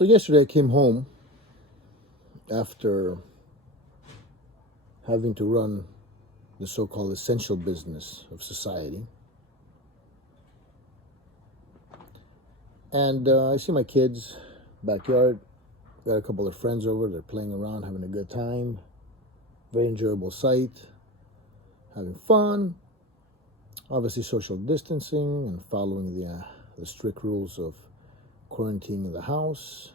So yesterday I came home after having to run the so-called essential business of society. And I see my kids, backyard, got a couple of friends over, they're playing around, having a good time. Very enjoyable sight, having fun. Obviously social distancing and following the strict rules of quarantining in the house.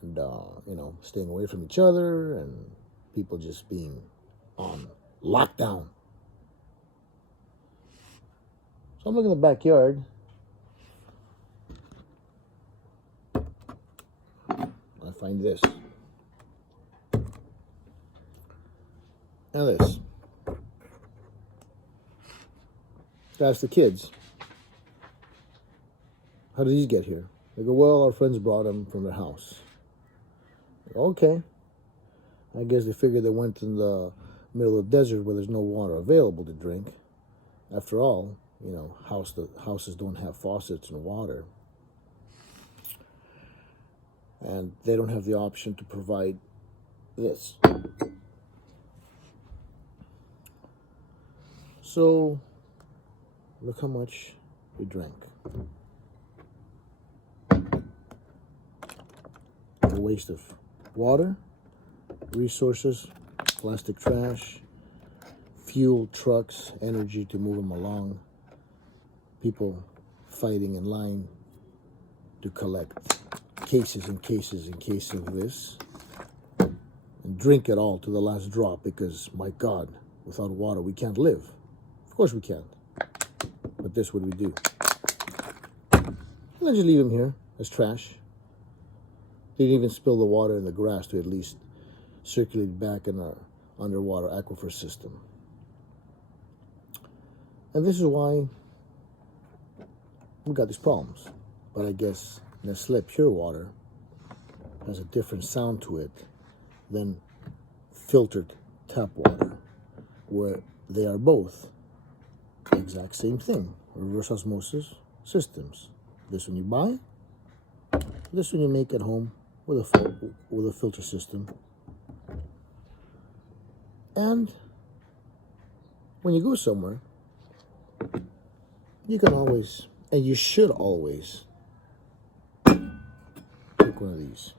And, staying away from each other and people just being on lockdown. So I'm looking in the backyard. I find this. And this. Ask the kids, how did these get here? They go, well, our friends brought them from their house. Okay. I guess they figured they went in the middle of the desert where there's no water available to drink. After all, houses don't have faucets and water. And they don't have the option to provide this. So, look how much we drank. A waste of water, resources, plastic trash, fuel, trucks, energy to move them along, people fighting in line to collect cases and cases and cases of this and drink it all to the last drop because, my God, without water we can't live. Of course we can't. But this, what do we do? And then just leave them here as trash. They didn't even spill the water in the grass to at least circulate back in our underwater aquifer system. And this is why we got these problems. But I guess Nestle Pure Water has a different sound to it than filtered tap water, where they are both the exact same thing. Reverse osmosis systems. This one you buy, this one you make at home with a filter system. And when you go somewhere, you can always, and you should always, take one of these.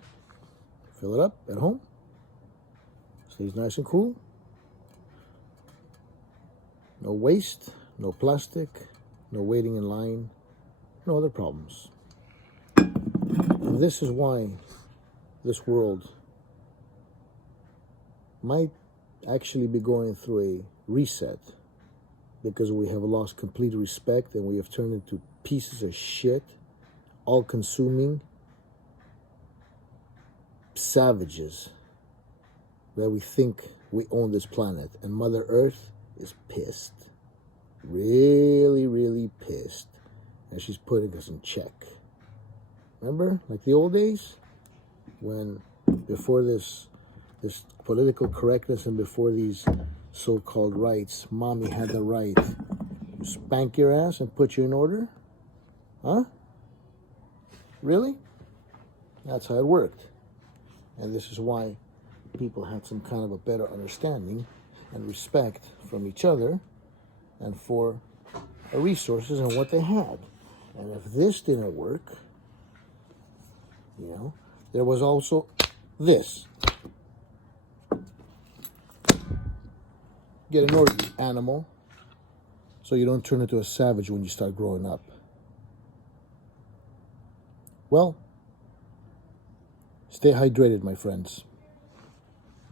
Fill it up at home. Stays nice and cool. No waste, no plastic, no waiting in line, no other problems. And this is why this world might actually be going through a reset, because we have lost complete respect and we have turned into pieces of shit, all-consuming savages, that we think we own this planet. And Mother Earth is pissed. Really, really pissed. And she's putting us in check. Remember, like the old days? When, before this political correctness and before these so-called rights, mommy had the right to spank your ass and put you in order? Huh? Really? That's how it worked. And this is why people had some kind of a better understanding and respect from each other and for our resources and what they had. And if this didn't work, there was also this. Get an animal so you don't turn into a savage when you start growing up. Well, stay hydrated, my friends.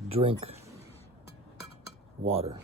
Drink water.